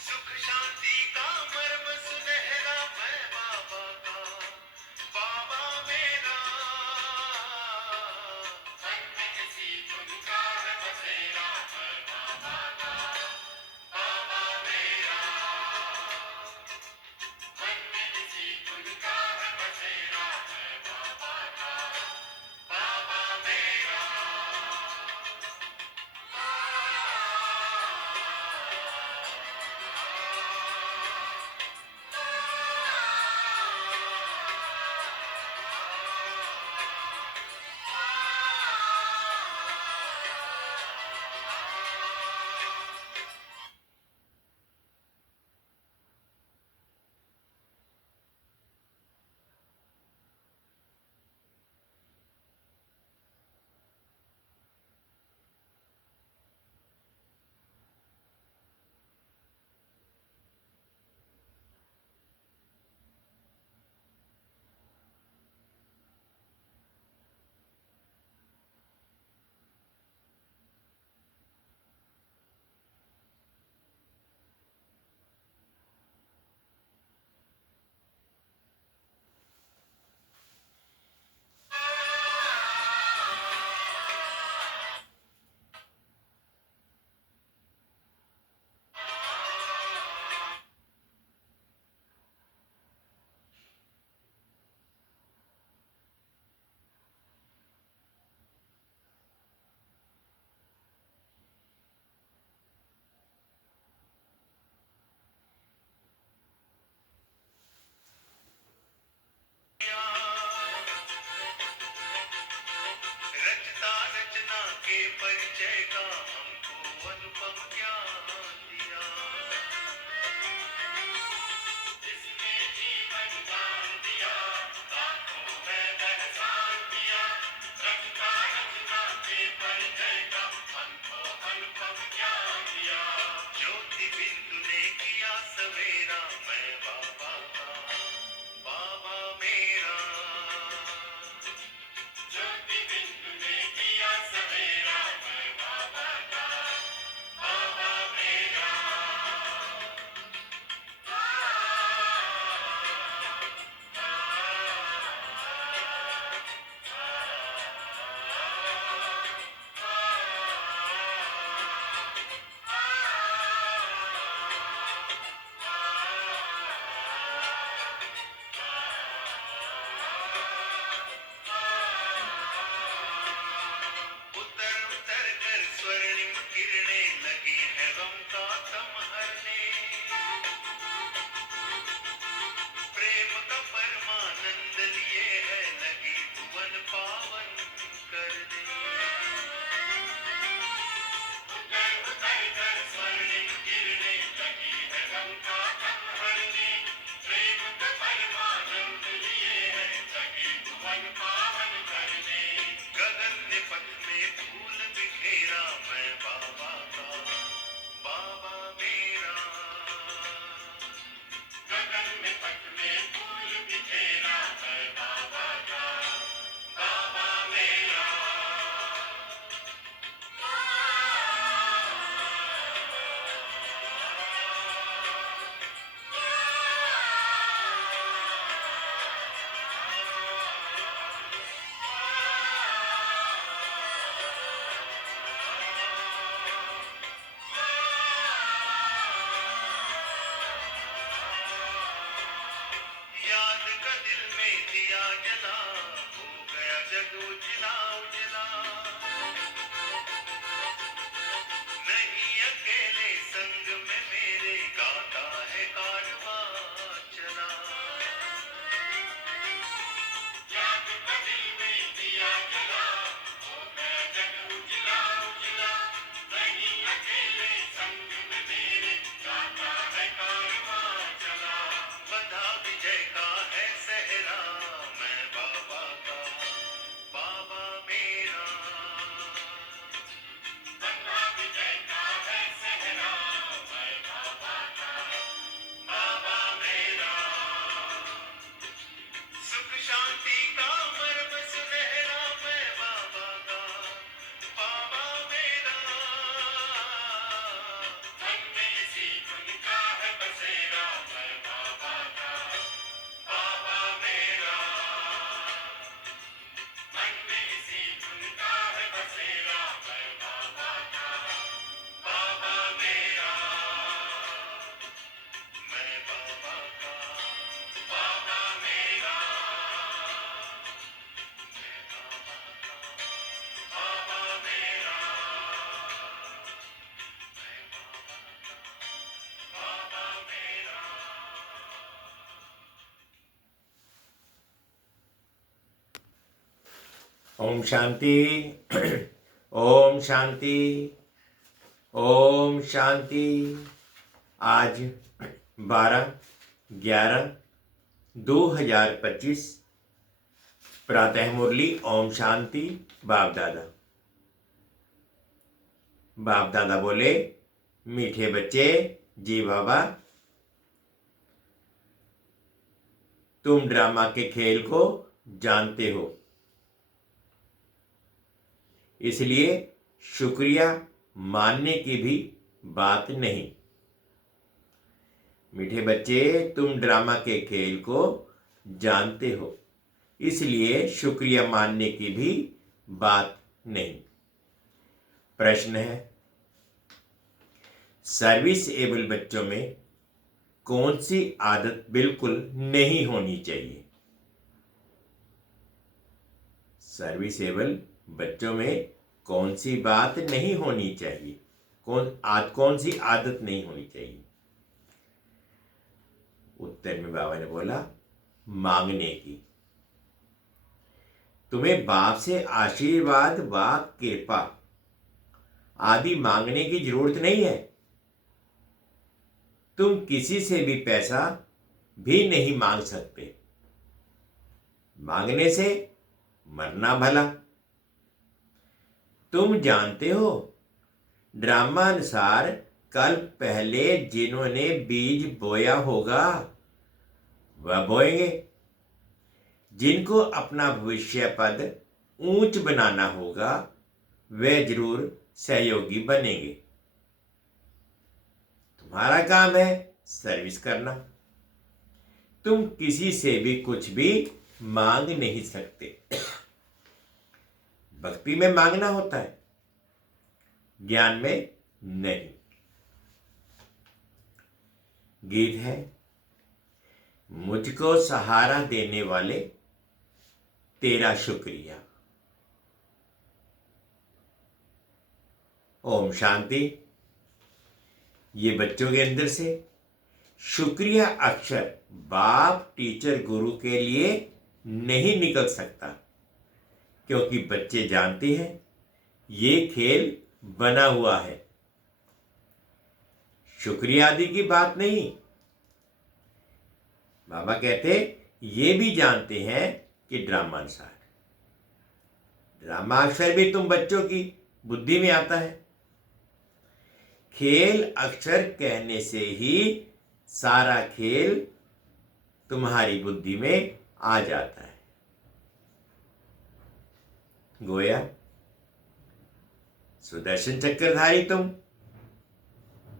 सुख शांति का मर्म सुनहरा मैं बाबा का, बाबा मेरा। मन में किसी धुन का है बसेरा मैं बाबा का, बाबा मेरा। मन में किसी धुन का है बसेरा मैं बाबा का, बाबा मेरा। रचता रचना के परिचय का हमको अनुपम ज्ञान दिया, जिसने जीवन दान दिया, लाखों में एहसान दिया। रचता रचना के परिचय का हमको अनुपम ज्ञान दिया। ज्योति बिंदु ने किया सवेरा मैं बाबा का, बाबा मेरा। ज्योति बिंदु ने किया सवेरा मैं बाबा का, बाबा मेरा। उतर उतर कर स्वर्णिम किरणें लगी है गम का तमहरने। प्रेम का परमानंद लिए है लगी भुवन पावन करने। उतर उतर कर स्वर्णिम किरणें लगी है गम का तमहरने। प्रेम का परमानंद लिए है लगी भुवन पावन करने। गगन ने पथ में फूल बिखेरा मैं बाबा का, बाबा मेरा। गगन में पथ में फूल बिखेरा मैं बाबा का, बाबा मेरा। याद का दिल में दिया जला, हो गया जग उजला उजला। नहीं अकेले संग में मेरे गाता है कारवां चला। याद का दिल में दिया जला, हो गया जग उजला उजला। नहीं अकेले संग में मेरे गाता है कारवां चला। बंधा विजय का है सहरा मैं बाबा का, बाबा ओम शांति। ओम शांति। ओम शांति। आज 12/11/2025 प्रातः मुरली ओम शांति। बाप दादा बोले, मीठे बच्चे, जी बाबा, तुम ड्रामा के खेल को जानते हो, इसलिए शुक्रिया मानने की भी बात नहीं। मीठे बच्चे, तुम ड्रामा के खेल को जानते हो, इसलिए शुक्रिया मानने की भी बात नहीं। प्रश्न है, सर्विस एबल बच्चों में कौन सी आदत बिल्कुल नहीं होनी चाहिए? सर्विस एबल बच्चों में कौन सी बात नहीं होनी चाहिए? कौन सी आदत नहीं होनी चाहिए? उत्तर में बाबा ने बोला, मांगने की। तुम्हें बाप से आशीर्वाद व कृपा आदि मांगने की जरूरत नहीं है। तुम किसी से भी पैसा भी नहीं मांग सकते। मांगने से मरना भला। तुम जानते हो, ड्रामा अनुसार कल पहले जिन्होंने बीज बोया होगा वह बोएंगे। जिनको अपना भविष्य पद ऊंच बनाना होगा वे जरूर सहयोगी बनेंगे। तुम्हारा काम है सर्विस करना। तुम किसी से भी कुछ भी मांग नहीं सकते। भक्ति में मांगना होता है, ज्ञान में नहीं। गीत है, मुझको सहारा देने वाले तेरा शुक्रिया। ओम शांति। ये बच्चों के अंदर से शुक्रिया अक्षर बाप टीचर गुरु के लिए नहीं निकल सकता, क्योंकि बच्चे जानते हैं ये खेल बना हुआ है। शुक्रिया आदि की बात नहीं। बाबा कहते ये भी जानते हैं कि ड्रामा अनुसार, ड्रामा अक्षर भी तुम बच्चों की बुद्धि में आता है। खेल अक्षर कहने से ही सारा खेल तुम्हारी बुद्धि में आ जाता है। गोया, सुदर्शन चक्रधारी तुम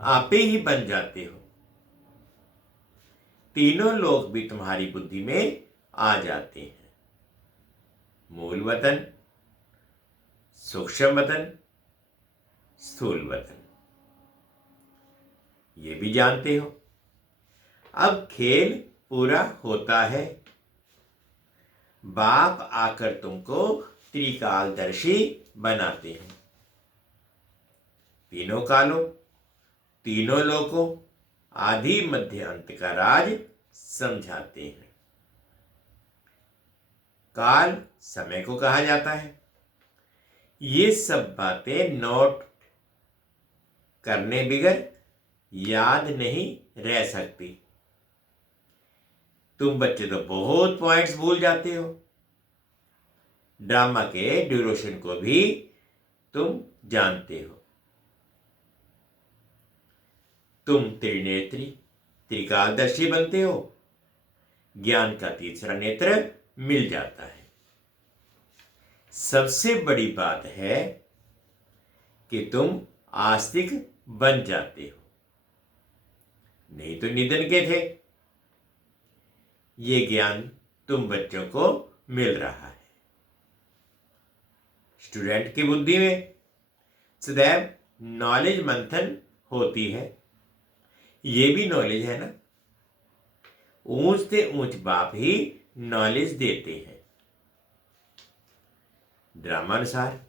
आपे ही बन जाते हो। तीनों लोग भी तुम्हारी बुद्धि में आ जाते हैं। मूल वतन, सूक्ष्म वतन, स्थूल वतन, ये भी जानते हो। अब खेल पूरा होता है। बाप आकर तुमको त्रिकालदर्शी बनाते हैं। तीनों कालों, तीनों लोकों, आदि मध्य अंत का राज समझाते हैं। काल समय को कहा जाता है। ये सब बातें नोट करने बिगर याद नहीं रह सकती। तुम बच्चे तो बहुत पॉइंट्स भूल जाते हो। ड्रामा के ड्यूरेशन को भी तुम जानते हो। तुम त्रिनेत्री त्रिकालदर्शी बनते हो। ज्ञान का तीसरा नेत्र मिल जाता है। सबसे बड़ी बात है कि तुम आस्तिक बन जाते हो, नहीं तो निधन के थे। ये ज्ञान तुम बच्चों को मिल रहा है। स्टूडेंट की बुद्धि में सदैव नॉलेज मंथन होती है। ये भी नॉलेज है ना। ऊंच से ऊंच बाप ही नॉलेज देते हैं। ड्रामा अनुसार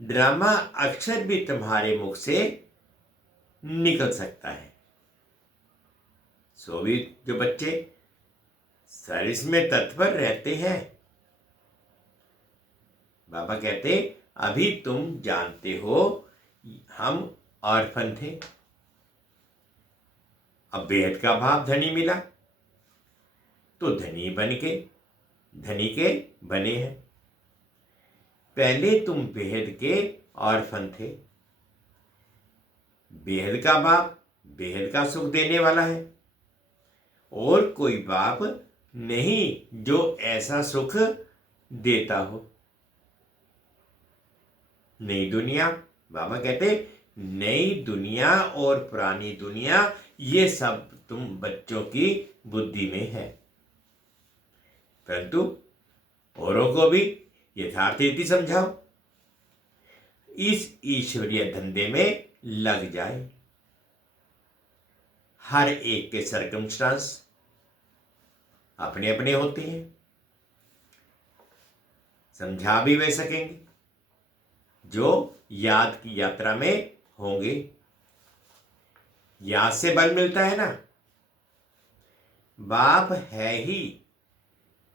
ड्रामा अक्षर भी तुम्हारे मुख से निकल सकता है। सो भी जो बच्चे सर्विस में तत्पर रहते हैं, बाबा कहते अभी तुम जानते हो हम ऑर्फन थे, अब बेहद का बाप धनी मिला तो धनी के बने हैं। पहले तुम बेहद के ऑर्फन थे। बेहद का बाप बेहद का सुख देने वाला है, और कोई बाप नहीं जो ऐसा सुख देता हो। नई दुनिया, बाबा कहते नई दुनिया और पुरानी दुनिया ये सब तुम बच्चों की बुद्धि में है, परंतु औरों को भी यथार्थ रीति समझाओ, इस ईश्वरीय धंधे में लग जाए। हर एक के सर्कमस्टांस अपने अपने होते हैं, समझा भी वे सकेंगे जो याद की यात्रा में होंगे। याद से बल मिलता है ना। बाप है ही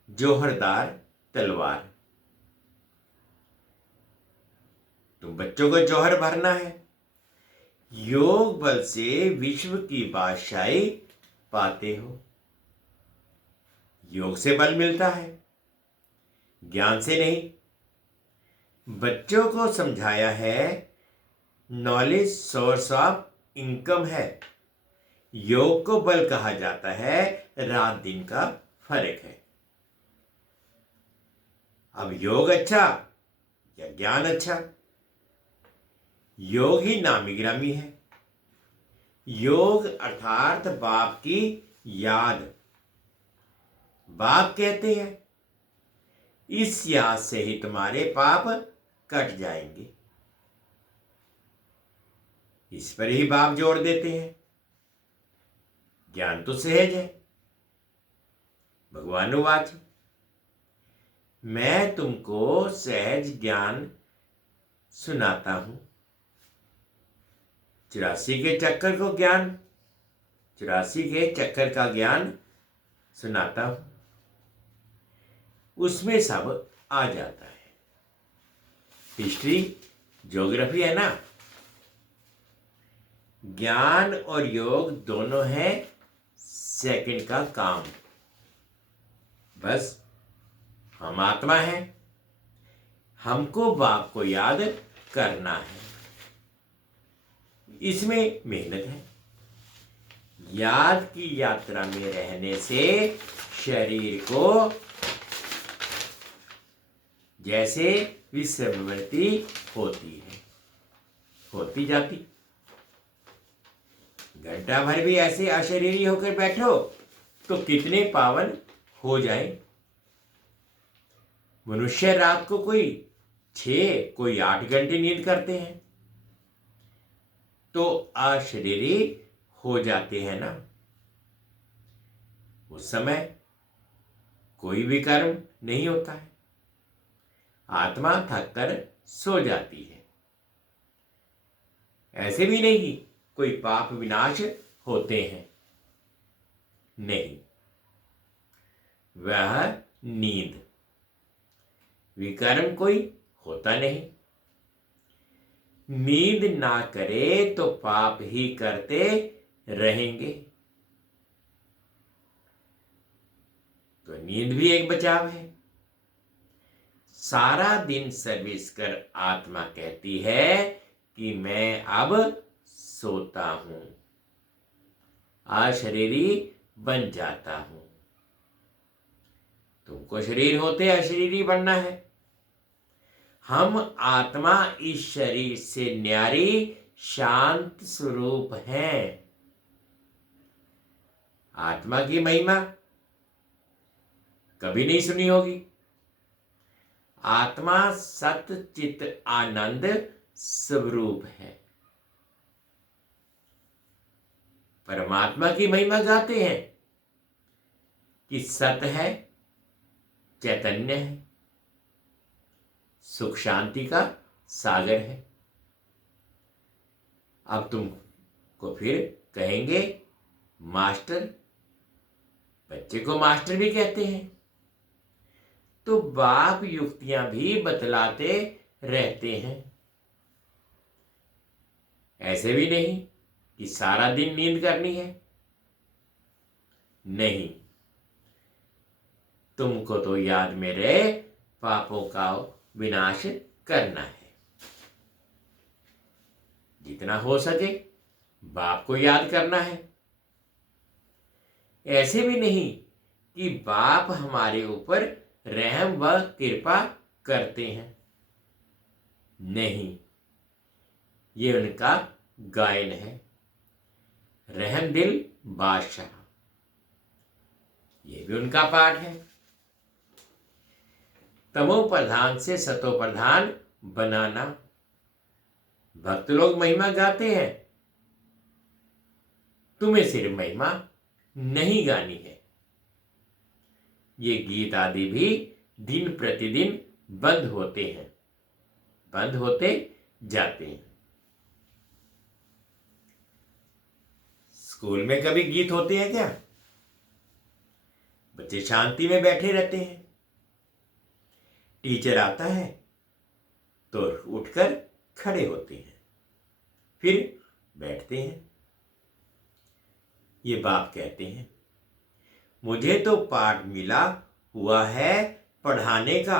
जौहरदार तलवार। तुम बच्चों को जौहर भरना है, योग बल से विश्व की बादशाही पाते हो। योग से बल मिलता है, ज्ञान से नहीं। बच्चों को समझाया है नॉलेज सोर्स ऑफ इनकम है। योग को बल कहा जाता है, रात दिन का फर्क है। अब योग अच्छा या ज्ञान अच्छा, योग ही नामी गिरामी है। योग अर्थात बाप की याद। बाप कहते हैं इस याद से ही तुम्हारे पाप कट जाएंगे। इस पर ही बाप जोर देते हैं। ज्ञान तो सहज है। भगवानुवाच मैं तुमको सहज ज्ञान सुनाता हूं। 84 के चक्कर को ज्ञान, 84 के चक्कर का ज्ञान सुनाता हूं, उसमें सब आ जाता है। हिस्ट्री ज्योग्राफी है ना। ज्ञान और योग दोनों है सेकंड का काम। बस हम आत्मा है, हमको बाप को याद करना है, इसमें मेहनत है। याद की यात्रा में रहने से शरीर को जैसे विस्मृति होती जाती। घंटा भर भी ऐसे अशरीरी होकर बैठो तो कितने पावन हो जाएं। मनुष्य रात को कोई 6 कोई 8 घंटे नींद करते हैं तो अशरीरी हो जाते हैं ना। उस समय कोई भी कर्म नहीं होता है, आत्मा थक कर सो जाती है। ऐसे भी नहीं कोई पाप विनाश होते हैं, नहीं, वह नींद विकर्म कोई होता नहीं। नींद ना करे तो पाप ही करते रहेंगे। तो नींद भी एक बचाव है। सारा दिन सर्विस कर आत्मा कहती है कि मैं अब सोता हूं, अशरीरी बन जाता हूं। तुमको शरीर होते अशरीरी बनना है। हम आत्मा इस शरीर से न्यारी शांत स्वरूप हैं। आत्मा की महिमा कभी नहीं सुनी होगी। आत्मा सत चित आनंद स्वरूप है। परमात्मा की महिमा गाते हैं कि सत है, चैतन्य है, सुख शांति का सागर है। अब तुमको फिर कहेंगे मास्टर, बच्चे को मास्टर भी कहते हैं, तो बाप युक्तियां भी बतलाते रहते हैं। ऐसे भी नहीं कि सारा दिन नींद करनी है। नहीं, तुमको तो याद में रहे पापों का विनाश करना है। जितना हो सके बाप को याद करना है। ऐसे भी नहीं कि बाप हमारे ऊपर रहम व कृपा करते हैं। नहीं, ये उनका गायन है, रहम दिल बादशाह। ये भी उनका पाठ है। तमो प्रधान से सतो प्रधान बनाना। भक्त लोग महिमा गाते हैं, तुम्हें सिर्फ महिमा नहीं गानी है। ये गीत आदि भी दिन प्रतिदिन बंद होते हैं, बंद होते जाते हैं। स्कूल में कभी गीत होते हैं क्या? बच्चे शांति में बैठे रहते हैं। टीचर आता है तो उठकर खड़े होते हैं, फिर बैठते हैं। ये बाप कहते हैं, मुझे तो पाठ मिला हुआ है पढ़ाने का,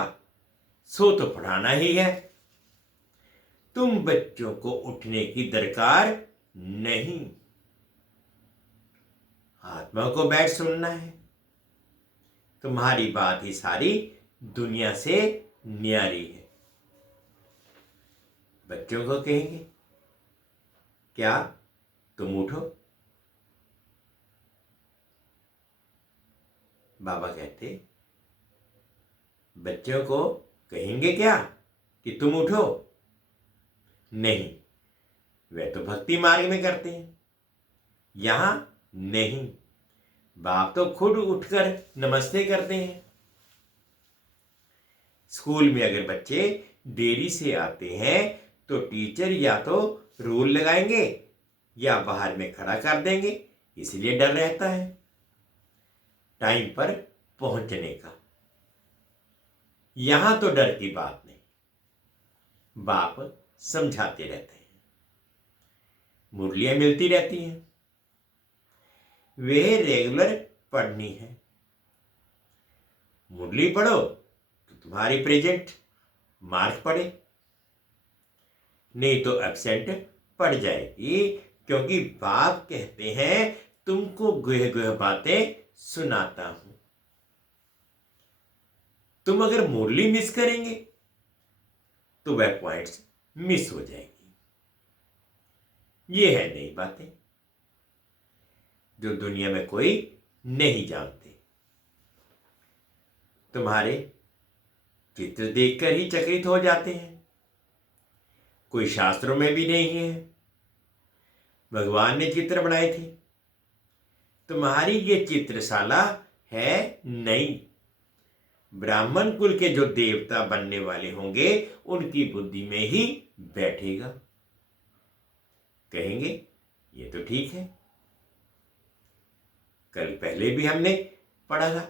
सो तो पढ़ाना ही है। तुम बच्चों को उठने की दरकार नहीं, आत्मा को बैठ सुनना है। तुम्हारी बात ही सारी दुनिया से न्यारी है। बच्चों को कहेंगे, क्या तुम उठो? बाबा कहते, बच्चों को कहेंगे क्या कि तुम उठो? नहीं, वे तो भक्ति मार्ग में करते हैं, यहां नहीं। बाप तो खुद उठकर नमस्ते करते हैं। स्कूल में अगर बच्चे देरी से आते हैं तो टीचर या तो रूल लगाएंगे या बाहर में खड़ा कर देंगे, इसलिए डर रहता है टाइम पर पहुंचने का। यहां तो डर की बात नहीं, बाप समझाते रहते हैं, मुरलियां मिलती रहती हैं, वे रेगुलर पढ़नी है। मुरली पढ़ो तो तुम्हारी प्रेजेंट मार्क पड़े, नहीं तो एब्सेंट पड़ जाएगी, क्योंकि बाप कहते हैं तुमको गुह गुह बातें सुनाता हूं। तुम अगर मुरली मिस करेंगे तो वह पॉइंट्स मिस हो जाएगी। ये है नई बातें जो दुनिया में कोई नहीं जानते। तुम्हारे चित्र देखकर ही चकित हो जाते हैं, कोई शास्त्रों में भी नहीं है। भगवान ने चित्र बनाए थे, तुम्हारी ये चित्रशाला है नहीं। ब्राह्मण कुल के जो देवता बनने वाले होंगे उनकी बुद्धि में ही बैठेगा। कहेंगे ये तो ठीक है, कल पहले भी हमने पढ़ा था।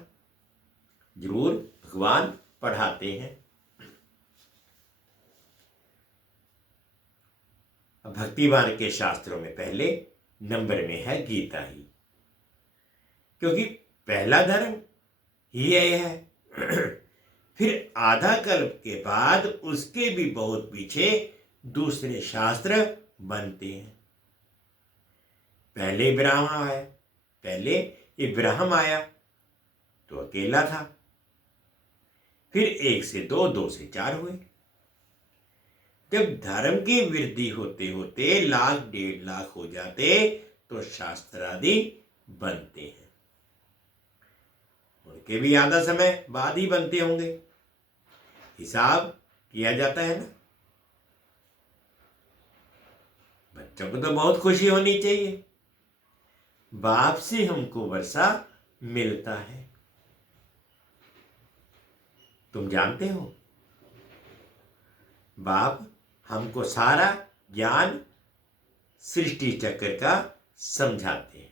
जरूर भगवान पढ़ाते हैं। भक्ति मार्ग के शास्त्रों में पहले नंबर में है गीता ही, क्योंकि पहला धर्म ही यह है। फिर आधा कल्प के बाद उसके भी बहुत पीछे दूसरे शास्त्र बनते हैं। पहले ब्राह्मण आया, पहले इब्राहिम आया तो अकेला था, फिर 1 से 2, 2 से 4 हुए। जब धर्म की वृद्धि होते होते 1,00,000 1,50,000 हो जाते तो शास्त्र आदि बनते हैं। उनके भी आधा समय बाद ही बनते होंगे, हिसाब किया जाता है ना। बच्चों को तो बहुत खुशी होनी चाहिए, बाप से हमको वर्षा मिलता है। तुम जानते हो बाप हमको सारा ज्ञान सृष्टि चक्र का समझाते हैं।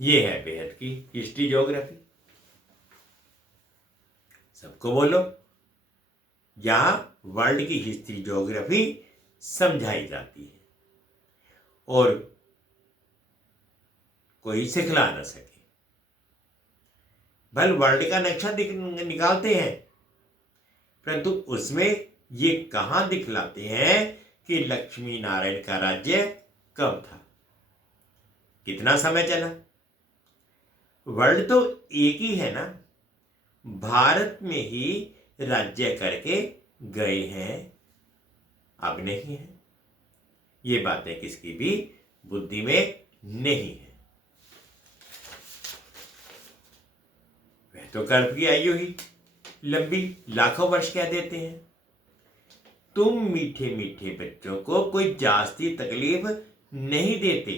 ये है बेहद की हिस्ट्री ज्योग्राफी। सबको बोलो। यहां वर्ल्ड की हिस्ट्री ज्योग्राफी समझाई जाती है और कोई सिखला ना सके। भले वर्ल्ड का नक्शा निकालते हैं, परंतु उसमें ये कहां दिखलाते हैं कि लक्ष्मी नारायण का राज्य कब था, कितना समय चला। वर्ल्ड तो एक ही है ना, भारत में ही राज्य करके गए हैं, अब नहीं है। ये बातें किसकी भी बुद्धि में नहीं है। वह तो कल्प की आयु ही लंबी लाखों वर्ष कह देते हैं। तुम मीठे मीठे बच्चों को कोई जास्ती तकलीफ नहीं देते।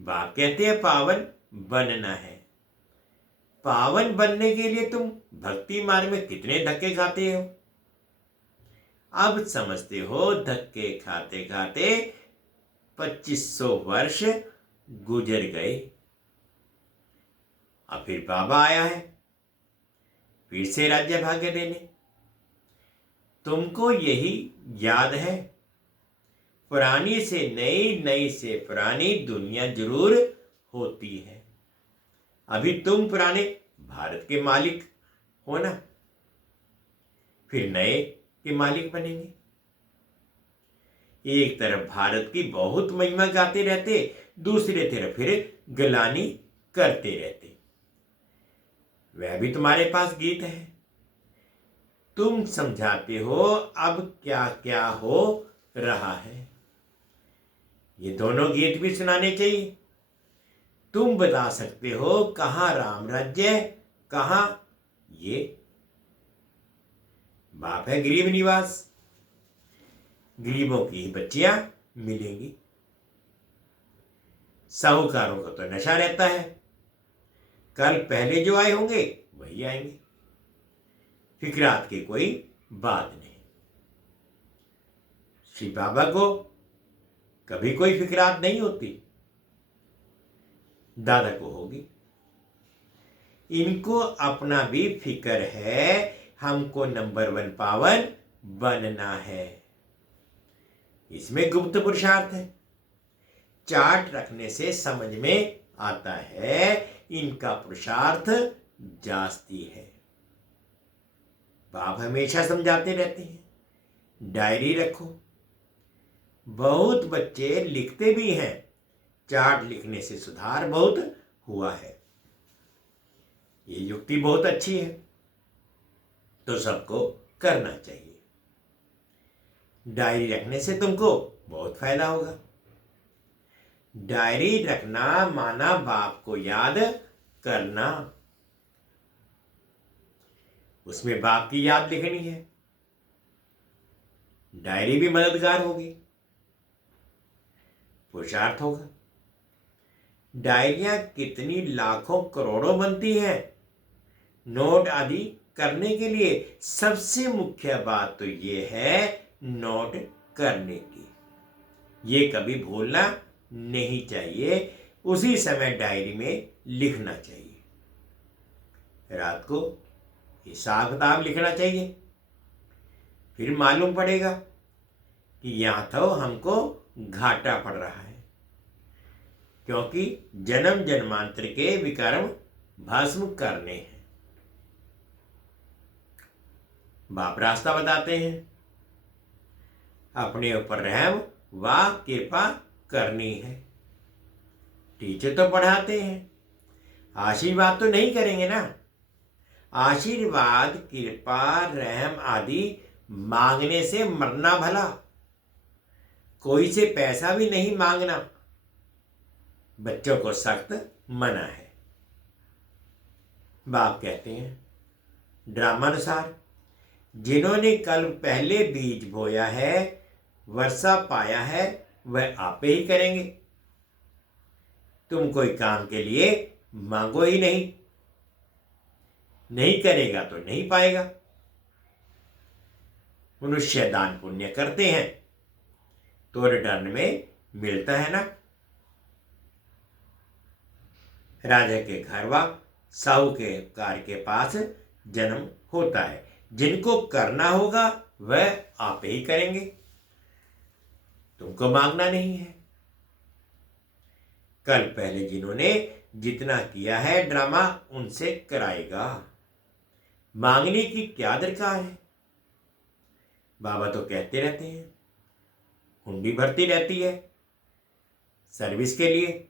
बाप कहते हैं पावन बनना है। पावन बनने के लिए तुम भक्ति मार्ग में कितने धक्के खाते हो। अब समझते हो धक्के खाते खाते 2500 वर्ष गुजर गए। अब फिर बाबा आया है फिर से राज्य भाग्य देने। तुमको यही याद है, पुरानी से नई, नई से पुरानी दुनिया जरूर होती है। अभी तुम पुराने भारत के मालिक हो ना, फिर नए के मालिक बनेंगे। एक तरफ भारत की बहुत महिमा गाते रहते, दूसरे तरफ फिर गलानी करते रहते। वह भी तुम्हारे पास गीत है, तुम समझाते हो अब क्या क्या हो रहा है। ये दोनों गीत भी सुनाने चाहिए। तुम बता सकते हो कहां राम राज्य, कहां ये बाप है गरीब निवास। गरीबों की बच्चियां मिलेंगी। साहूकारों को तो नशा रहता है, कल पहले जो आए होंगे वही आएंगे। फिक्रात की कोई बात नहीं। श्री बाबा को कभी कोई फिक्रात नहीं होती, दादा को होगी। इनको अपना भी फिक्र है, हमको नंबर 1 पावन बनना है। इसमें गुप्त पुरुषार्थ है। चार्ट रखने से समझ में आता है इनका पुरुषार्थ जास्ती है। बाप हमेशा समझाते रहते हैं डायरी रखो। बहुत बच्चे लिखते भी हैं, चार्ट लिखने से सुधार बहुत हुआ है। ये युक्ति बहुत अच्छी है, तो सबको करना चाहिए। डायरी रखने से तुमको बहुत फायदा होगा। डायरी रखना माना बाप को याद करना, उसमें बाप की याद लिखनी है। डायरी भी मददगार होगी, पुरुषार्थ होगा। डायरियां कितनी लाखों करोड़ों बनती हैं। नोट आदि करने के लिए सबसे मुख्य बात तो ये है नोट करने की। ये कभी भूलना नहीं चाहिए, उसी समय डायरी में लिखना चाहिए। रात को हिसाब किताब लिखना चाहिए, फिर मालूम पड़ेगा कि यहां तो हमको घाटा पड़ रहा है, क्योंकि जन्म जन्मांतर के विकर्म भस्म करने हैं। बाप रास्ता बताते हैं, अपने ऊपर रहम व कृपा करनी है। टीचर तो पढ़ाते हैं, आशीर्वाद तो नहीं करेंगे ना। आशीर्वाद कृपा रहम आदि मांगने से मरना भला। कोई से पैसा भी नहीं मांगना, बच्चों को सख्त मना है। बाप कहते हैं ड्रामानुसार जिन्होंने कल पहले बीज बोया है, वर्षा पाया है, वह आपे ही करेंगे। तुम कोई काम के लिए मांगो ही नहीं, नहीं करेगा तो नहीं पाएगा। मनुष्य दान पुण्य करते हैं तो रिटर्न में मिलता है ना। राजा के घर व साहूकार के पास जन्म होता है। जिनको करना होगा वह आप ही करेंगे, तुमको मांगना नहीं है। कल पहले जिन्होंने जितना किया है ड्रामा उनसे कराएगा, मांगने की क्या दरकार है। बाबा तो कहते रहते हैं, हुंडी भरती रहती है सर्विस के लिए।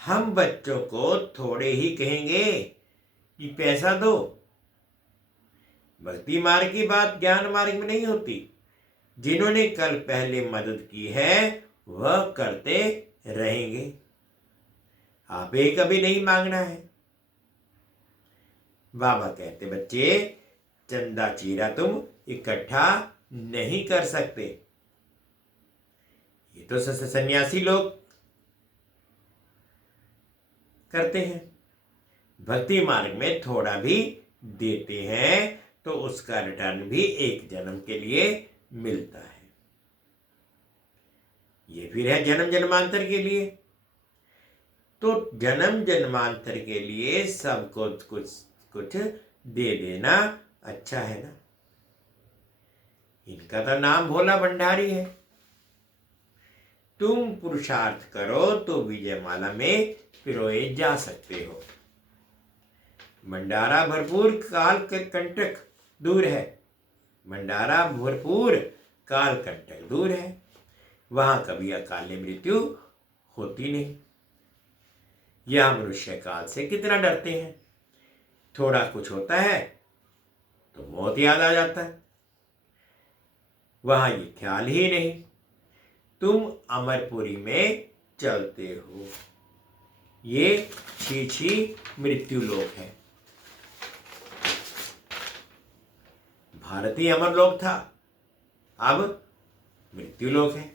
हम बच्चों को थोड़े ही कहेंगे कि पैसा दो। भक्ति मार्ग की बात ज्ञान मार्ग में नहीं होती। जिन्होंने कल पहले मदद की है वह करते रहेंगे, आप ही कभी नहीं मांगना है। बाबा कहते बच्चे, चंदा चीरा तुम इकट्ठा नहीं कर सकते। ये तो सन्यासी लोग करते हैं। भक्ति मार्ग में थोड़ा भी देते हैं तो उसका रिटर्न भी एक जन्म के लिए मिलता है। ये फिर है जन्म जन्मांतर के लिए। तो जन्म जन्मांतर के लिए सबको कुछ कुछ दे देना अच्छा है ना। इनका तो नाम भोला भंडारी है। तुम पुरुषार्थ करो तो विजयमाला में पिरोए जा सकते हो। भंडारा भरपूर काल कंटक दूर है, भंडारा भरपूर काल कंटक दूर है। वहां कभी अकाल मृत्यु होती नहीं। यह मनुष्य काल से कितना डरते हैं। थोड़ा कुछ होता है तो मौत याद आ जाता है, वहां ये ख्याल ही नहीं। तुम अमरपुरी में चलते हो, ये छी मृत्यु लोक है। भारतीय अमरलोक था, अब मृत्यु लोक है।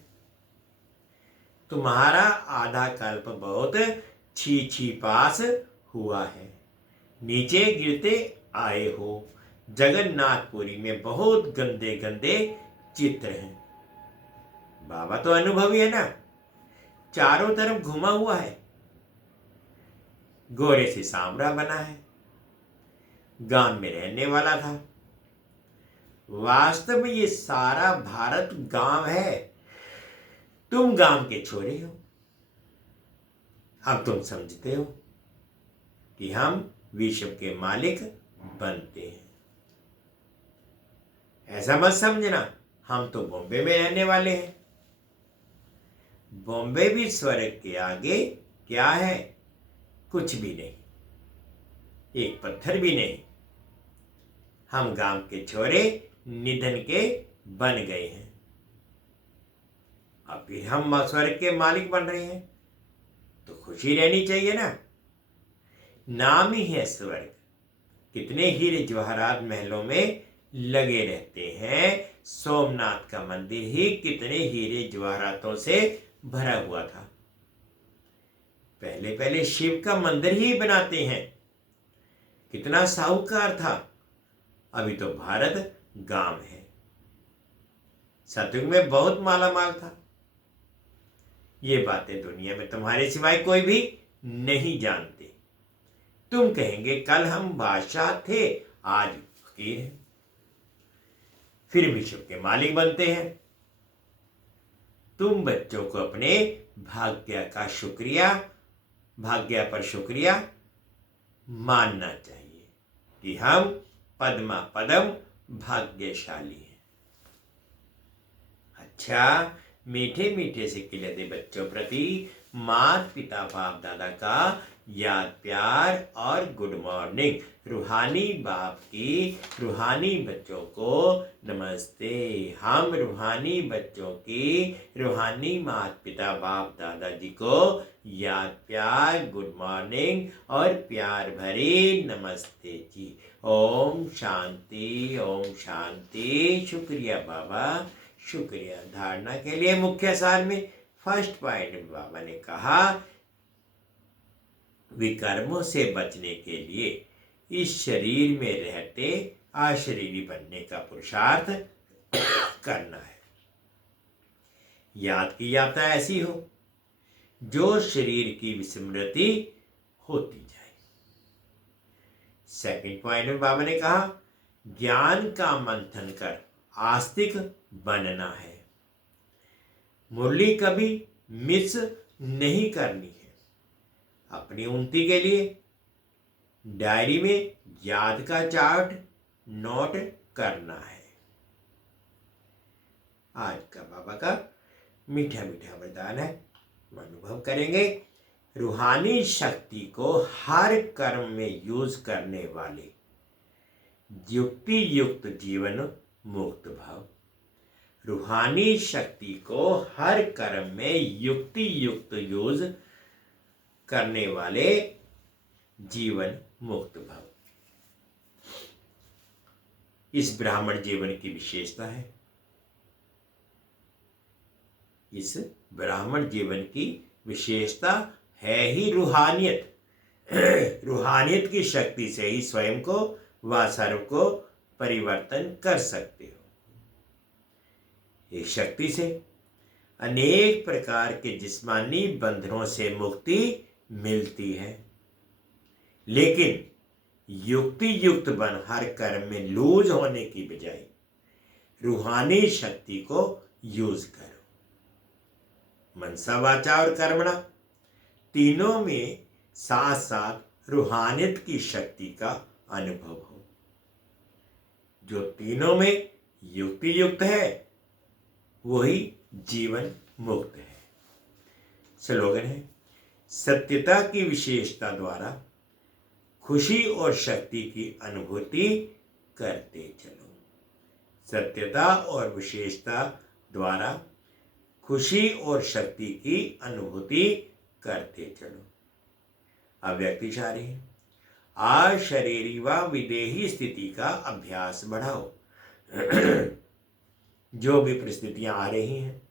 तुम्हारा आधा कल्प बहुत छी पास हुआ है, नीचे गिरते आए हो। जगन्नाथपुरी में बहुत गंदे गंदे चित्र हैं। बाबा तो अनुभवी है ना, चारों तरफ घुमा हुआ है, गोरे से सांवरा बना है, गांव में रहने वाला था। वास्तव में ये सारा भारत गांव है, तुम गांव के छोरे हो। अब तुम समझते हो कि हम विश्व के मालिक बनते हैं। ऐसा मत समझना हम तो बॉम्बे में रहने वाले हैं। बॉम्बे भी स्वर्ग के आगे क्या है, कुछ भी नहीं, एक पत्थर भी नहीं। हम गांव के छोरे निधन के बन गए हैं, अब फिर हम स्वर्ग के मालिक बन रहे हैं तो खुशी रहनी चाहिए ना। नाम ही है स्वर्ग। कितने हीरे जवाहरात महलों में लगे रहते हैं। सोमनाथ का मंदिर ही कितने हीरे जवाहरातों से भरा हुआ था। पहले पहले शिव का मंदिर ही बनाते हैं, कितना साहूकार था। अभी तो भारत गांव है, सतयुग में बहुत माला माल था। ये बातें दुनिया में तुम्हारे सिवाय कोई भी नहीं जानते। तुम कहेंगे कल हम बादशाह थे, आज फकीर हैं, फिर विश्व के मालिक बनते हैं। तुम बच्चों को अपने भाग्य पर शुक्रिया मानना चाहिए कि हम पद्मा पदम भाग्यशाली हैं। अच्छा, मीठे मीठे से खिलते बच्चों प्रति माता पिता बाप दादा का याद प्यार और गुड मॉर्निंग। रूहानी बाप की रूहानी बच्चों को नमस्ते। हम रूहानी बच्चों की रूहानी माता पिता बाप दादाजी को याद प्यार गुड मॉर्निंग और प्यार भरी नमस्ते जी। ओम शांति, ओम शांति। शुक्रिया बाबा, शुक्रिया। धारणा के लिए मुख्य सार में फर्स्ट पॉइंट में बाबा ने कहा, विकर्मों से बचने के लिए इस शरीर में रहते अशरीरी बनने का पुरुषार्थ करना है। याद की यात्रा ऐसी हो जो शरीर की विस्मृति होती जाए। सेकंड पॉइंट में बाबा ने कहा, ज्ञान का मंथन कर आस्तिक बनना है। मुरली कभी मिस नहीं करनी है। अपनी उन्नति के लिए डायरी में याद का चार्ट नोट करना है। आज का बाबा का मीठा मीठा वरदान है, अनुभव करेंगे। रूहानी शक्ति को हर कर्म में यूज करने वाले युक्ति युक्त जीवन मुक्त भाव। रूहानी शक्ति को हर कर्म में युक्ति युक्त यूज करने वाले जीवन मुक्त भाव। इस ब्राह्मण जीवन की विशेषता है। इस ब्राह्मण जीवन की विशेषता है ही रूहानियत। रूहानियत की शक्ति से ही स्वयं को व सर्व को परिवर्तन कर सकते हो। इस शक्ति से अनेक प्रकार के जिस्मानी बंधनों से मुक्ति मिलती है, लेकिन युक्ति युक्त बन हर कर्म में लूज होने की बजाय रूहानी शक्ति को यूज करो। मनसा वाचा और कर्मणा तीनों में साथ साथ रूहानियत की शक्ति का अनुभव हो। जो तीनों में युक्ति युक्त है वही जीवन मुक्त है। स्लोगन है, सत्यता की विशेषता द्वारा खुशी और शक्ति की अनुभूति करते चलो। सत्यता और विशेषता द्वारा खुशी और शक्ति की अनुभूति करते चलो। अव्यक्तिशाली है। आज शरीरी व विदेही स्थिति का अभ्यास बढ़ाओ। जो भी परिस्थितियां आ रही हैं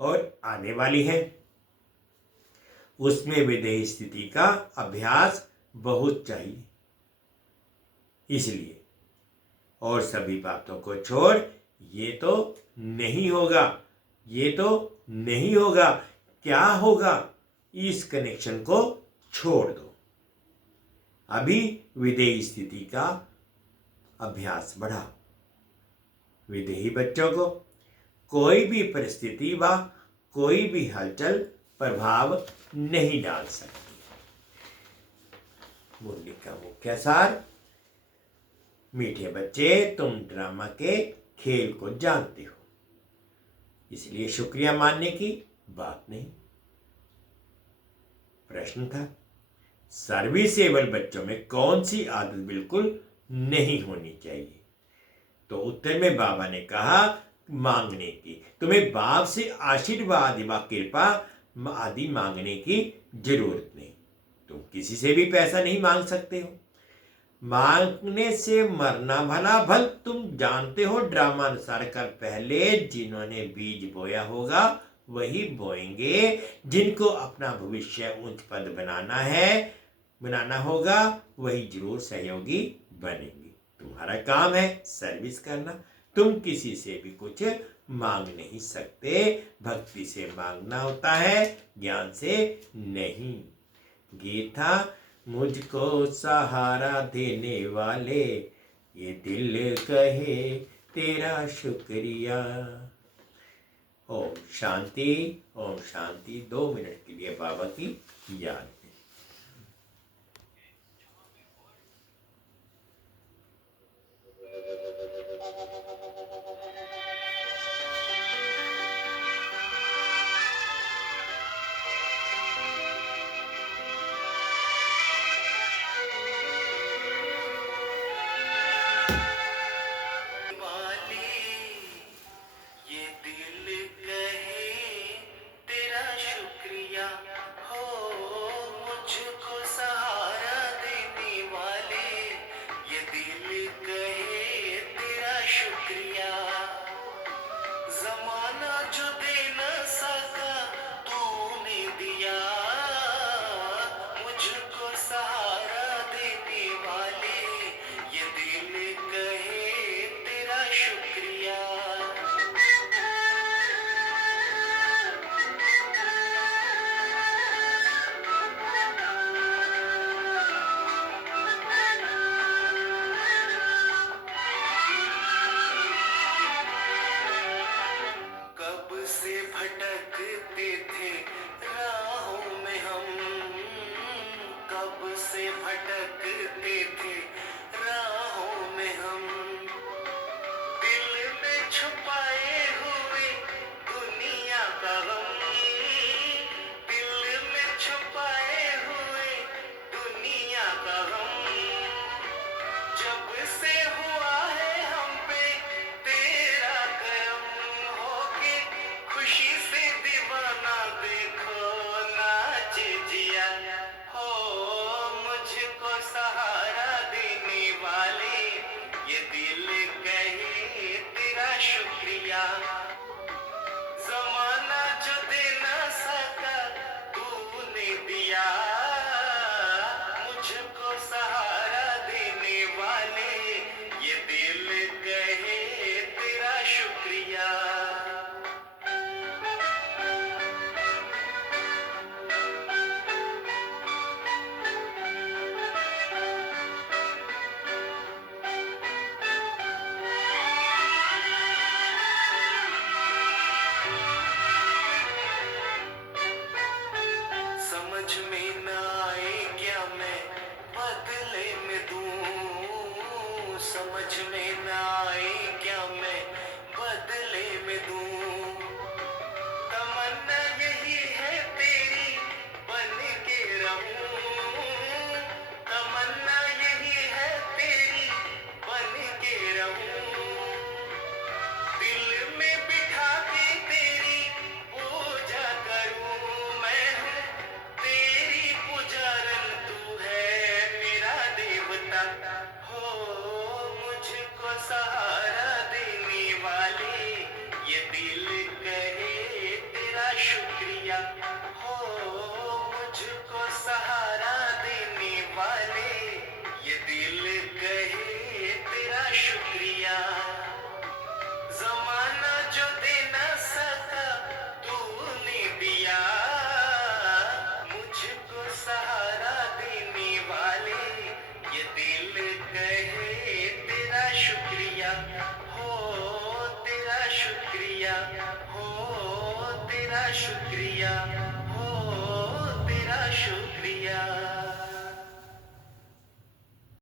और आने वाली हैं, उसमें विदेही स्थिति का अभ्यास बहुत चाहिए। इसलिए और सभी बातों को छोड़, ये तो नहीं होगा, ये तो नहीं होगा, क्या होगा, इस कनेक्शन को छोड़ दो। अभी विदेही स्थिति का अभ्यास बढ़ाओ। विदेही बच्चों को कोई भी परिस्थिति व कोई भी हलचल प्रभाव नहीं डाल सकती। मुरली का मुख्य सार, मीठे बच्चे तुम ड्रामा के खेल को जानते हो, इसलिए शुक्रिया मानने की बात नहीं। प्रश्न था, सर्विसेबल बच्चों में कौन सी आदत बिल्कुल नहीं होनी चाहिए? तो उत्तर में बाबा ने कहा, मांगने की। तुम्हें बाप से आशीर्वाद व कृपा आदि मांगने की जरूरत नहीं। तुम किसी से भी पैसा नहीं मांग सकते हो। मांगने से मरना भला भल। तुम जानते हो ड्रामा अनुसार कर पहले जिन्होंने बीज बोया होगा वही बोएंगे। जिनको अपना भविष्य उच्च पद बनाना होगा वही जरूर सहयोगी बनेंगे। तुम्हारा काम है सर्विस करना। तुम किसी से भी कुछ मांग नहीं सकते। भक्ति से मांगना होता है, ज्ञान से नहीं। गीता, मुझको सहारा देने वाले ये दिल कहे तेरा शुक्रिया। ओम शांति, ओम शांति। 2 मिनट के लिए बाबा की याद में। ये दिल कहे तेरा शुक्रिया हो। मुझको सहारा देने वाले ये दिल कहे तेरा शुक्रिया। जमाना जो दे न सका तूने दिया। मुझको सहारा देने वाले ये दिल कहे तेरा शुक्रिया। छुपाए हुए दुनिया का गम, दिल में छुपाए हुए दुनिया का गम, जब से हुआ है हम पे तेरा करम, होके खुशी से दीवाना देखो नाचे जिया, हो मुझको सहारा देने वाले ये दिल कहे तेरा शुक्रिया, जमाना जो दे ना सका तूने दिया, मुझको सहारा देने वाले ये दिल कहे तेरा शुक्रिया। समझ में न आए क्या मैं बदले में दूं, समझ में न आए क्या मैं बदले में दूं, तमन्ना यही है तेरी बन के रहूं, तमन्ना यही है तेरी बन के रहूं, दिल में बिठा के तेरी पूजा करूं, मैं हूँ तेरी पुजारन, तू है मेरा देवता, हो मुझको सहारा देने वाले ये दिल कहे तेरा शुक्रिया, हो मुझको सहारा देने वाले ये दिल कहे तेरा शुक्रिया, जमाना जो दे ना सका तूने दिया, मुझको सहारा देने वाले ये दिल कहे तेरा शुक्रिया, हो तेरा शुक्रिया, हो तेरा शुक्रिया, हो तेरा शुक्रिया।